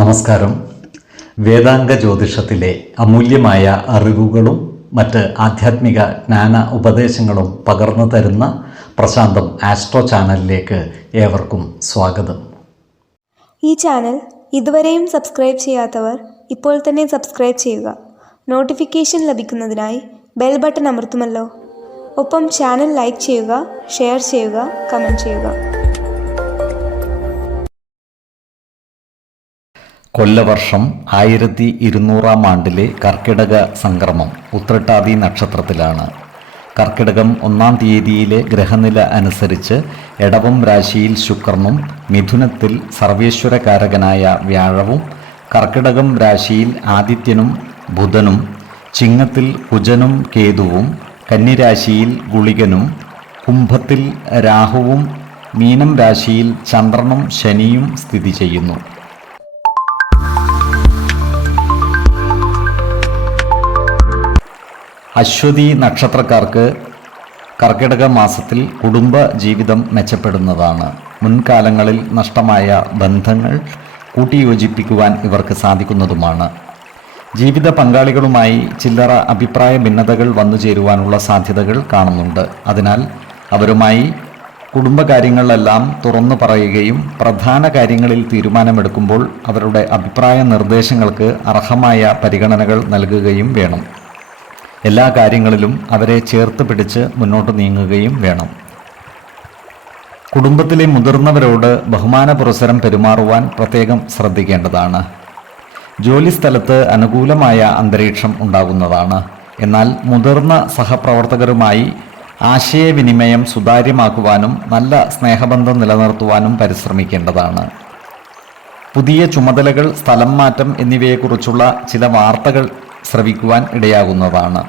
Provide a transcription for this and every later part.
നമസ്കാരം. വേദാംഗ ജ്യോതിഷത്തിലെ അമൂല്യമായ അറിവുകളും മറ്റ് ആധ്യാത്മിക ജ്ഞാന ഉപദേശങ്ങളും പകർന്നു തരുന്ന പ്രശാന്തം ആസ്ട്രോ ചാനലിലേക്ക് ഏവർക്കും സ്വാഗതം. ഈ ചാനൽ ഇതുവരെയും സബ്സ്ക്രൈബ് ചെയ്യാത്തവർ ഇപ്പോൾ തന്നെ സബ്സ്ക്രൈബ് ചെയ്യുക. നോട്ടിഫിക്കേഷൻ ലഭിക്കുന്നതിനായി ബെൽ ബട്ടൺ അമർത്തുമല്ലോ. ഒപ്പം ചാനൽ ലൈക്ക് ചെയ്യുക, ഷെയർ ചെയ്യുക, കമൻറ്റ് ചെയ്യുക. കൊല്ലവർഷം 1200 ആണ്ടിലെ കർക്കിടക സംക്രമം ഉത്രട്ടാതി നക്ഷത്രത്തിലാണ്. കർക്കിടകം 1 തീയതിയിലെ ഗ്രഹനില അനുസരിച്ച് എടവം രാശിയിൽ ശുക്രനും മിഥുനത്തിൽ സർവേശ്വരകാരകനായ വ്യാഴവും, കർക്കിടകം രാശിയിൽ ആദിത്യനും ബുധനും, ചിങ്ങത്തിൽ കുജനും കേതുവും, കന്നിരാശിയിൽ ഗുളികനും, കുംഭത്തിൽ രാഹുവും, മീനം രാശിയിൽ ചന്ദ്രനും ശനിയും സ്ഥിതി ചെയ്യുന്നു. അശ്വതി നക്ഷത്രക്കാർക്ക് കർക്കിടക മാസത്തിൽ കുടുംബ ജീവിതം മെച്ചപ്പെടുന്നതാണ്. മുൻകാലങ്ങളിൽ നഷ്ടമായ ബന്ധങ്ങൾ കൂട്ടിയോജിപ്പിക്കുവാൻ ഇവർക്ക് സാധിക്കുന്നതുമാണ്. ജീവിത പങ്കാളികളുമായി ചില്ലറ അഭിപ്രായ ഭിന്നതകൾ വന്നു ചേരുവാനുള്ള സാധ്യതകൾ കാണുന്നുണ്ട്. അതിനാൽ അവരുമായി കുടുംബകാര്യങ്ങളിലെല്ലാം തുറന്നു പറയുകയും പ്രധാന കാര്യങ്ങളിൽ തീരുമാനമെടുക്കുമ്പോൾ അവരുടെ അഭിപ്രായ നിർദ്ദേശങ്ങൾക്ക് അർഹമായ പരിഗണനകൾ നൽകുകയും വേണം. എല്ലാ കാര്യങ്ങളിലും അവരെ ചേർത്ത് പിടിച്ച് മുന്നോട്ട് നീങ്ങുകയും വേണം. കുടുംബത്തിലെ മുതിർന്നവരോട് ബഹുമാന പുരസ്സരം പെരുമാറുവാൻ പ്രത്യേകം ശ്രദ്ധിക്കേണ്ടതാണ്. ജോലിസ്ഥലത്ത് അനുകൂലമായ അന്തരീക്ഷം ഉണ്ടാകുന്നതാണ്. എന്നാൽ മുതിർന്ന സഹപ്രവർത്തകരുമായി ആശയവിനിമയം സുതാര്യമാക്കുവാനും നല്ല സ്നേഹബന്ധം നിലനിർത്തുവാനും പരിശ്രമിക്കേണ്ടതാണ്. പുതിയ ചുമതലകൾ, സ്ഥലം മാറ്റം എന്നിവയെക്കുറിച്ചുള്ള ചില വാർത്തകൾ ശ്രവിക്കുവാൻ ഇടയാകുന്നതാണ്.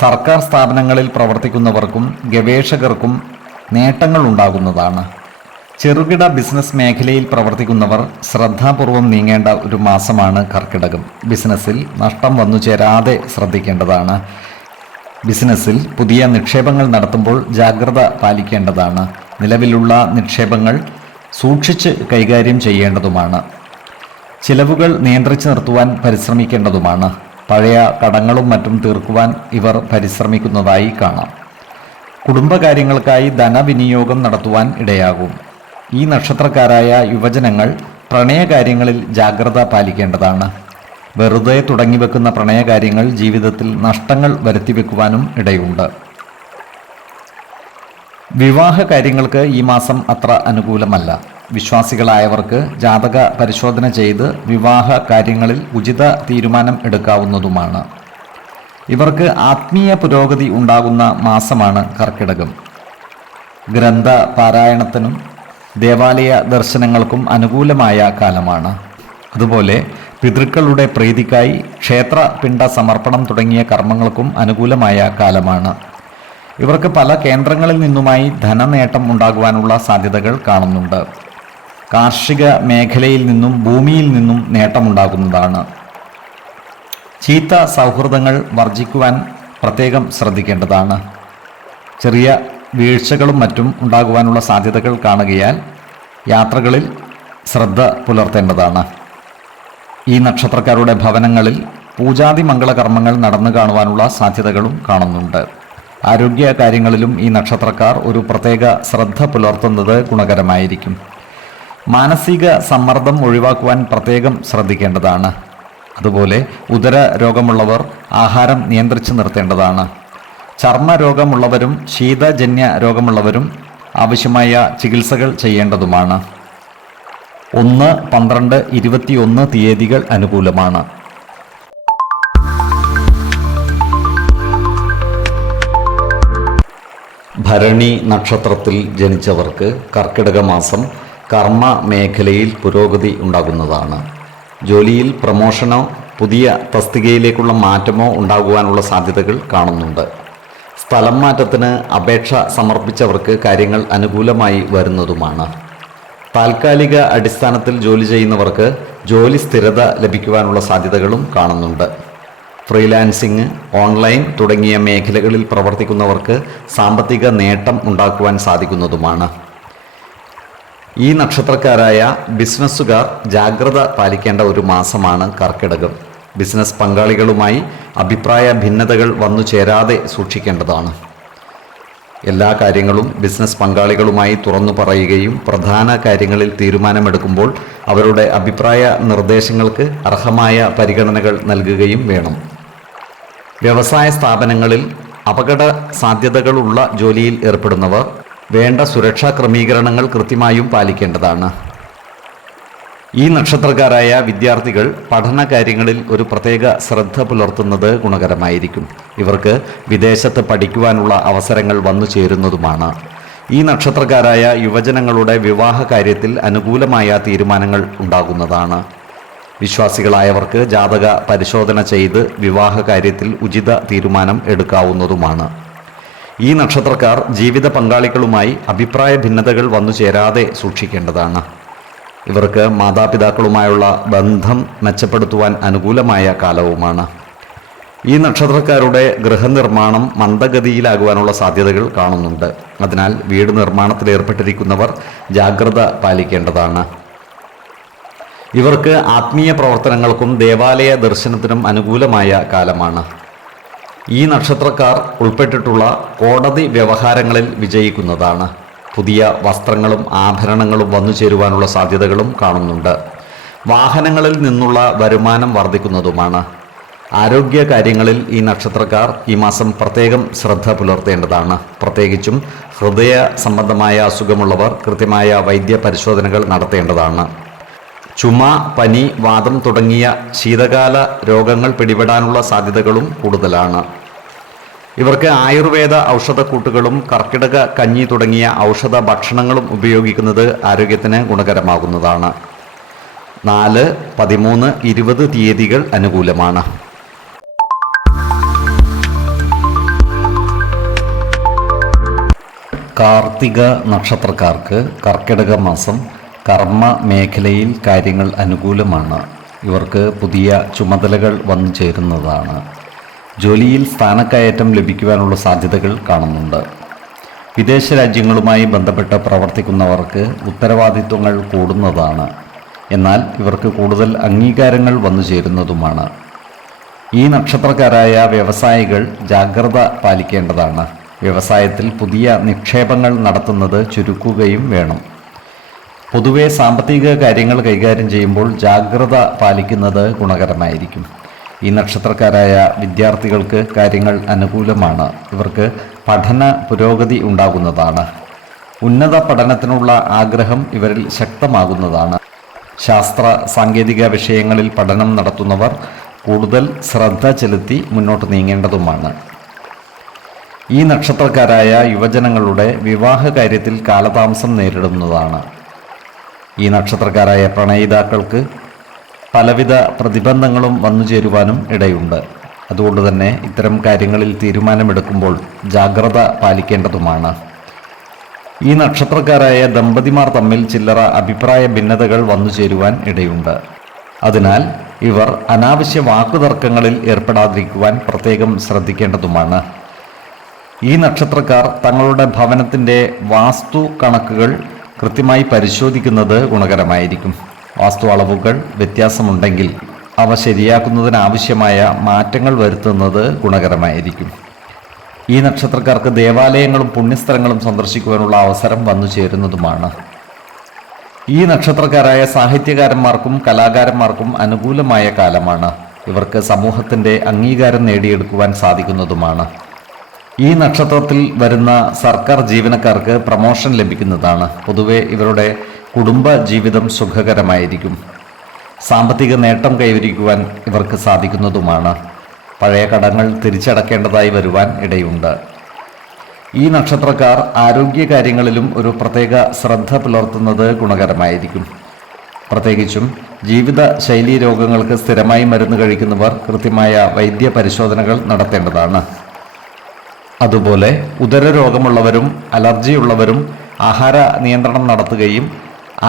സർക്കാർ സ്ഥാപനങ്ങളിൽ പ്രവർത്തിക്കുന്നവർക്കും ഗവേഷകർക്കും നേട്ടങ്ങൾ ഉണ്ടാകുന്നതാണ്. ചെറുകിട ബിസിനസ് മേഖലയിൽ പ്രവർത്തിക്കുന്നവർ ശ്രദ്ധാപൂർവം നീങ്ങേണ്ട ഒരു മാസമാണ് കർക്കിടകം. ബിസിനസ്സിൽ നഷ്ടം വന്നു ചേരാതെ ശ്രദ്ധിക്കേണ്ടതാണ്. ബിസിനസ്സിൽ പുതിയ നിക്ഷേപങ്ങൾ നടത്തുമ്പോൾ ജാഗ്രത പാലിക്കേണ്ടതാണ്. നിലവിലുള്ള നിക്ഷേപങ്ങൾ സൂക്ഷിച്ച് കൈകാര്യം ചെയ്യേണ്ടതുമാണ്. ചിലവുകൾ നിയന്ത്രിച്ചു നിർത്തുവാൻ പരിശ്രമിക്കേണ്ടതുമാണ്. പഴയ കടങ്ങളും മറ്റും തീർക്കുവാൻ ഇവർ പരിശ്രമിക്കുന്നതായി കാണാം. കുടുംബകാര്യങ്ങൾക്കായി ധനവിനിയോഗം നടത്തുവാൻ ഇടയാകും. ഈ നക്ഷത്രക്കാരായ യുവജനങ്ങൾ പ്രണയകാര്യങ്ങളിൽ ജാഗ്രത പാലിക്കേണ്ടതാണ്. വെറുതെ തുടങ്ങിവെക്കുന്ന പ്രണയകാര്യങ്ങൾ ജീവിതത്തിൽ നഷ്ടങ്ങൾ വരുത്തിവെക്കുവാനും ഇടയുണ്ട്. വിവാഹ കാര്യങ്ങൾക്ക് ഈ മാസം അത്ര അനുകൂലമല്ല. വിശ്വാസികളായവർക്ക് ജാതക പരിശോധന ചെയ്ത് വിവാഹ കാര്യങ്ങളിൽ ഉചിത തീരുമാനം എടുക്കാവുന്നതുമാണ്. ഇവർക്ക് ആത്മീയ പുരോഗതി ഉണ്ടാകുന്ന മാസമാണ് കർക്കിടകം. ഗ്രന്ഥ പാരായണത്തിനും ദേവാലയ ദർശനങ്ങൾക്കും അനുകൂലമായ കാലമാണ്. അതുപോലെ പിതൃക്കളുടെ പ്രീതിക്കായി ക്ഷേത്രപിണ്ഡ സമർപ്പണം തുടങ്ങിയ കർമ്മങ്ങൾക്കും അനുകൂലമായ കാലമാണ്. ഇവർക്ക് പല കേന്ദ്രങ്ങളിൽ നിന്നുമായി ധനനേട്ടം ഉണ്ടാകുവാനുള്ള സാധ്യതകൾ കാണുന്നുണ്ട്. കാർഷിക മേഖലയിൽ നിന്നും ഭൂമിയിൽ നിന്നും നേട്ടമുണ്ടാകുന്നതാണ്. ചീത്ത സൗഹൃദങ്ങൾ വർജിക്കുവാൻ പ്രത്യേകം ശ്രദ്ധിക്കേണ്ടതാണ്. ചെറിയ വീഴ്ചകളും മറ്റും ഉണ്ടാകുവാനുള്ള സാധ്യതകൾ കാണുകയാൽ യാത്രകളിൽ ശ്രദ്ധ പുലർത്തേണ്ടതാണ്. ഈ നക്ഷത്രക്കാരുടെ ഭവനങ്ങളിൽ പൂജാതി മംഗളകർമ്മങ്ങൾ നടന്നു കാണുവാനുള്ള സാധ്യതകളും കാണുന്നുണ്ട്. ആരോഗ്യ കാര്യങ്ങളിലും ഈ നക്ഷത്രക്കാർ ഒരു പ്രത്യേക ശ്രദ്ധ പുലർത്തുന്നത് ഗുണകരമായിരിക്കും. മാനസിക സമ്മർദ്ദം ഒഴിവാക്കുവാൻ പ്രത്യേകം ശ്രദ്ധിക്കേണ്ടതാണ്. അതുപോലെ ഉദര രോഗമുള്ളവർ ആഹാരം നിയന്ത്രിച്ചു നിർത്തേണ്ടതാണ്. ചർമ്മരോഗമുള്ളവരും ശീതജന്യ രോഗമുള്ളവരും ആവശ്യമായ ചികിത്സകൾ ചെയ്യേണ്ടതുമാണ്. 1, 12, 21 തീയതികൾ അനുകൂലമാണ്. ഭരണി നക്ഷത്രത്തിൽ ജനിച്ചവർക്ക് കർക്കിടക മാസം കർമ്മ മേഖലയിൽ പുരോഗതി ഉണ്ടാകുന്നതാണ്. ജോലിയിൽ പ്രമോഷനോ പുതിയ തസ്തികയിലേക്കുള്ള മാറ്റമോ ഉണ്ടാകുവാനുള്ള സാധ്യതകൾ കാണുന്നുണ്ട്. സ്ഥലം മാറ്റത്തിന് അപേക്ഷ സമർപ്പിച്ചവർക്ക് കാര്യങ്ങൾ അനുകൂലമായി വരുന്നതുമാണ്. താൽക്കാലിക അടിസ്ഥാനത്തിൽ ജോലി ചെയ്യുന്നവർക്ക് ജോലി സ്ഥിരത ലഭിക്കുവാനുള്ള സാധ്യതകളും കാണുന്നുണ്ട്. ഫ്രീലാൻസിങ്, ഓൺലൈൻ തുടങ്ങിയ മേഖലകളിൽ പ്രവർത്തിക്കുന്നവർക്ക് സാമ്പത്തിക നേട്ടം ഉണ്ടാക്കുവാൻ സാധിക്കുന്നതുമാണ്. ഈ നക്ഷത്രക്കാരായ ബിസിനസ്സുകാർ ജാഗ്രത പാലിക്കേണ്ട ഒരു മാസമാണ് കർക്കിടകം. ബിസിനസ് പങ്കാളികളുമായി അഭിപ്രായ ഭിന്നതകൾ വന്നു ചേരാതെ സൂക്ഷിക്കേണ്ടതാണ്. എല്ലാ കാര്യങ്ങളും ബിസിനസ് പങ്കാളികളുമായി തുറന്നു പറയുകയും പ്രധാന കാര്യങ്ങളിൽ തീരുമാനമെടുക്കുമ്പോൾ അവരുടെ അഭിപ്രായ നിർദ്ദേശങ്ങൾക്ക് അർഹമായ പരിഗണനകൾ നൽകുകയും വേണം. വ്യവസായ സ്ഥാപനങ്ങളിൽ അപകട സാധ്യതകളുള്ള ജോലിയിൽ ഏർപ്പെടുന്നവർ വേണ്ട സുരക്ഷാ ക്രമീകരണങ്ങൾ കൃത്യമായും പാലിക്കേണ്ടതാണ്. ഈ നക്ഷത്രക്കാരായ വിദ്യാർത്ഥികൾ പഠന കാര്യങ്ങളിൽ ഒരു പ്രത്യേക ശ്രദ്ധ പുലർത്തുന്നത് ഗുണകരമായിരിക്കും. ഇവർക്ക് വിദേശത്ത് പഠിക്കുവാനുള്ള അവസരങ്ങൾ വന്നു ചേരുന്നതുമാണ്. ഈ നക്ഷത്രക്കാരായ യുവജനങ്ങളുടെ വിവാഹ കാര്യത്തിൽ അനുകൂലമായ തീരുമാനങ്ങൾ ഉണ്ടാകുന്നതാണ്. വിശ്വാസികളായവർക്ക് ജാതക പരിശോധന ചെയ്ത് വിവാഹ കാര്യത്തിൽ ഉചിത തീരുമാനം എടുക്കാവുന്നതുമാണ്. ഈ നക്ഷത്രക്കാർ ജീവിത പങ്കാളികളുമായി അഭിപ്രായ ഭിന്നതകൾ വന്നു ചേരാതെ സൂക്ഷിക്കേണ്ടതാണ്. ഇവർക്ക് മാതാപിതാക്കളുമായുള്ള ബന്ധം മെച്ചപ്പെടുത്തുവാൻ അനുകൂലമായ കാലവുമാണ്. ഈ നക്ഷത്രക്കാരുടെ ഗൃഹനിർമ്മാണം മന്ദഗതിയിലാകുവാനുള്ള സാധ്യതകൾ കാണുന്നുണ്ട്. അതിനാൽ വീട് നിർമ്മാണത്തിൽ ഏർപ്പെട്ടിരിക്കുന്നവർ ജാഗ്രത പാലിക്കേണ്ടതാണ്. ഇവർക്ക് ആത്മീയ പ്രവർത്തനങ്ങൾക്കും ദേവാലയ ദർശനത്തിനും അനുകൂലമായ കാലമാണ്. ഈ നക്ഷത്രക്കാർ ഉൾപ്പെട്ടിട്ടുള്ള കോടതി വ്യവഹാരങ്ങളിൽ വിജയിക്കുന്നതാണ്. പുതിയ വസ്ത്രങ്ങളും ആഭരണങ്ങളും വന്നു ചേരുവാനുള്ള സാധ്യതകളും കാണുന്നുണ്ട്. വാഹനങ്ങളിൽ നിന്നുള്ള വരുമാനം വർദ്ധിക്കുന്നതുമാണ്. ആരോഗ്യ കാര്യങ്ങളിൽ ഈ നക്ഷത്രക്കാർ ഈ മാസം പ്രത്യേകം ശ്രദ്ധ പുലർത്തേണ്ടതാണ്. പ്രത്യേകിച്ചും ഹൃദയ സംബന്ധമായ അസുഖമുള്ളവർ കൃത്യമായ വൈദ്യ പരിശോധനകൾ നടത്തേണ്ടതാണ്. ചുമ, പനി, വാതം തുടങ്ങിയ ശീതകാല രോഗങ്ങൾ പിടിപെടാനുള്ള സാധ്യതകളും കൂടുതലാണ്. ഇവർക്ക് ആയുർവേദ ഔഷധക്കൂട്ടുകളും കർക്കിടക കഞ്ഞി തുടങ്ങിയ ഔഷധ ഭക്ഷണങ്ങളും ഉപയോഗിക്കുന്നത് ആരോഗ്യത്തിന് ഗുണകരമാകുന്നതാണ്. 4, 13, 20 തീയതികൾ അനുകൂലമാണ്. കാർത്തിക നക്ഷത്രക്കാർക്ക് കർക്കിടക മാസം കർമ്മ മേഖലയിൽ കാര്യങ്ങൾ അനുകൂലമാണ്. ഇവർക്ക് പുതിയ ചുമതലകൾ വന്നു ചേരുന്നതാണ്. ജോലിയിൽ സ്ഥാനക്കയറ്റം ലഭിക്കുവാനുള്ള സാധ്യതകൾ കാണുന്നുണ്ട്. വിദേശ രാജ്യങ്ങളുമായി ബന്ധപ്പെട്ട് പ്രവർത്തിക്കുന്നവർക്ക് ഉത്തരവാദിത്വങ്ങൾ കൂടുന്നതാണ്. എന്നാൽ ഇവർക്ക് കൂടുതൽ അംഗീകാരങ്ങൾ വന്നു ചേരുന്നതുമാണ്. ഈ നക്ഷത്രക്കാരായ വ്യവസായികൾ ജാഗ്രത പാലിക്കേണ്ടതാണ്. വ്യവസായത്തിൽ പുതിയ നിക്ഷേപങ്ങൾ നടത്തുന്നത് ചുരുക്കുകയും വേണം. പൊതുവെ സാമ്പത്തിക കാര്യങ്ങൾ കൈകാര്യം ചെയ്യുമ്പോൾ ജാഗ്രത പാലിക്കുന്നത് ഗുണകരമായിരിക്കും. ഈ നക്ഷത്രക്കാരായ വിദ്യാർത്ഥികൾക്ക് കാര്യങ്ങൾ അനുകൂലമാണ്. ഇവർക്ക് പഠന പുരോഗതി ഉണ്ടാകുന്നതാണ്. ഉന്നത പഠനത്തിനുള്ള ആഗ്രഹം ഇവരിൽ ശക്തമാകുന്നതാണ്. ശാസ്ത്ര സാങ്കേതിക വിഷയങ്ങളിൽ പഠനം നടത്തുന്നവർ കൂടുതൽ ശ്രദ്ധ ചെലുത്തി മുന്നോട്ട് നീങ്ങേണ്ടതുമാണ്. ഈ നക്ഷത്രക്കാരായ യുവജനങ്ങളുടെ വിവാഹ കാര്യത്തിൽ കാലതാമസം നേരിടുന്നതാണ്. ഈ നക്ഷത്രക്കാരായ പ്രണയിതാക്കൾക്ക് പലവിധ പ്രതിബന്ധങ്ങളും വന്നു ചേരുവാനും ഇടയുണ്ട്. അതുകൊണ്ട് തന്നെ ഇത്തരം കാര്യങ്ങളിൽ തീരുമാനമെടുക്കുമ്പോൾ ജാഗ്രത പാലിക്കേണ്ടതുമാണ്. ഈ നക്ഷത്രക്കാരായ ദമ്പതിമാർ തമ്മിൽ ചില്ലറ അഭിപ്രായ ഭിന്നതകൾ വന്നു ചേരുവാൻ ഇടയുണ്ട്. അതിനാൽ ഇവർ അനാവശ്യ വാക്കുതർക്കങ്ങളിൽ ഏർപ്പെടാതിരിക്കുവാൻ പ്രത്യേകം ശ്രദ്ധിക്കേണ്ടതുമാണ്. ഈ നക്ഷത്രക്കാർ തങ്ങളുടെ ഭവനത്തിൻ്റെ വാസ്തു കണക്കുകൾ കൃത്യമായി പരിശോധിക്കുന്നത് ഗുണകരമായിരിക്കും. വാസ്തു അളവുകൾ വ്യത്യാസമുണ്ടെങ്കിൽ അവ ശരിയാക്കുന്നതിനാവശ്യമായ മാറ്റങ്ങൾ വരുത്തുന്നത് ഗുണകരമായിരിക്കും. ഈ നക്ഷത്രക്കാർക്ക് ദേവാലയങ്ങളും പുണ്യസ്ഥലങ്ങളും സന്ദർശിക്കുവാനുള്ള അവസരം വന്നു ചേരുന്നതുമാണ്. ഈ നക്ഷത്രക്കാരായ സാഹിത്യകാരന്മാർക്കും കലാകാരന്മാർക്കും അനുകൂലമായ കാലമാണ്. ഇവർക്ക് സമൂഹത്തിൻ്റെ അംഗീകാരം നേടിയെടുക്കുവാൻ സാധിക്കുന്നതുമാണ്. ഈ നക്ഷത്രത്തിൽ വരുന്ന സർക്കാർ ജീവനക്കാർക്ക് പ്രമോഷൻ ലഭിക്കുന്നതാണ്. പൊതുവെ ഇവരുടെ കുടുംബ ജീവിതം സുഖകരമായിരിക്കും. സാമ്പത്തിക നേട്ടം കൈവരിക്കുവാൻ ഇവർക്ക് സാധിക്കുന്നതുമാണ്. പഴയ കടങ്ങൾ തിരിച്ചടക്കേണ്ടതായി വരുവാൻ ഇടയുണ്ട്. ഈ നക്ഷത്രക്കാർ ആരോഗ്യകാര്യങ്ങളിലും ഒരു പ്രത്യേക ശ്രദ്ധ പുലർത്തുന്നത് ഗുണകരമായിരിക്കും. പ്രത്യേകിച്ചും ജീവിത ശൈലീ രോഗങ്ങൾക്ക് സ്ഥിരമായി മരുന്ന് കഴിക്കുന്നവർ കൃത്യമായ വൈദ്യ പരിശോധനകൾ നടത്തേണ്ടതാണ്. അതുപോലെ ഉദരരോഗമുള്ളവരും അലർജിയുള്ളവരും ആഹാര നിയന്ത്രണം നടത്തുകയും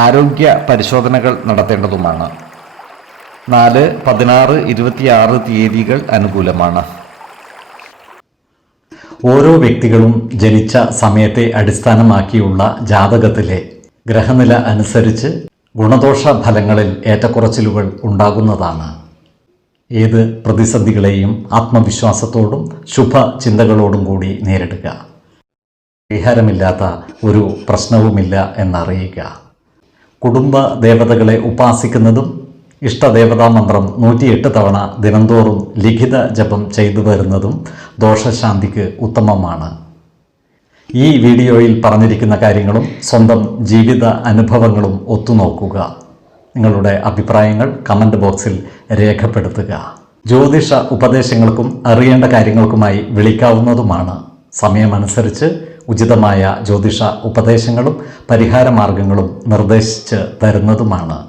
ആരോഗ്യ പരിശോധനകൾ നടത്തേണ്ടതുമാണ്. 4, 16, 26 തീയതികൾ അനുകൂലമാണ്. ഓരോ വ്യക്തികളും ജനിച്ച സമയത്തെ അടിസ്ഥാനമാക്കിയുള്ള ജാതകത്തിലെ ഗ്രഹനില അനുസരിച്ച് ഗുണദോഷ ഫലങ്ങളിൽ ഏറ്റക്കുറച്ചിലുകൾ ഉണ്ടാകുന്നതാണ്. ഏത് പ്രതിസന്ധികളെയും ആത്മവിശ്വാസത്തോടും ശുഭ ചിന്തകളോടും കൂടി നേരിടുക. പരിഹാരമില്ലാത്ത ഒരു പ്രശ്നവുമില്ല എന്നറിയുക. കുടുംബ ദേവതകളെ ഉപാസിക്കുന്നതും ഇഷ്ടദേവതാ മന്ത്രം 108 തവണ ദിനംതോറും ലിഖിത ജപം ചെയ്തു വരുന്നതും ദോഷശാന്തിക്ക് ഉത്തമമാണ്. ഈ വീഡിയോയിൽ പറഞ്ഞിരിക്കുന്ന കാര്യങ്ങളും സ്വന്തം ജീവിത അനുഭവങ്ങളും ഒത്തുനോക്കുക. നിങ്ങളുടെ അഭിപ്രായങ്ങൾ കമൻറ്റ് ബോക്സിൽ രേഖപ്പെടുത്തുക. ജ്യോതിഷ ഉപദേശങ്ങൾക്കും അറിയേണ്ട കാര്യങ്ങൾക്കുമായി വിളിക്കാവുന്നതുമാണ്. സമയമനുസരിച്ച് ഉചിതമായ ജ്യോതിഷ ഉപദേശങ്ങളും പരിഹാരമാർഗങ്ങളും നിർദ്ദേശിച്ച് തരുന്നതുമാണ്.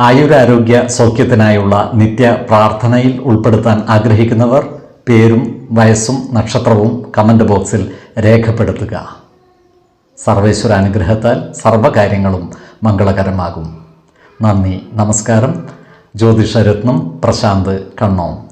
ആയുരാരോഗ്യ സൗഖ്യത്തിനായുള്ള നിത്യ പ്രാർത്ഥനയിൽ ഉൾപ്പെടുത്താൻ ആഗ്രഹിക്കുന്നവർ പേരും വയസ്സും നക്ഷത്രവും കമൻറ്റ് ബോക്സിൽ രേഖപ്പെടുത്തുക. സർവേശ്വര അനുഗ്രഹത്താൽ സർവ്വകാര്യങ്ങളും മംഗളകരമാകും. നന്ദി, നമസ്കാരം. ജ്യോതിഷരത്നം പ്രശാന്ത് കണ്ണോം.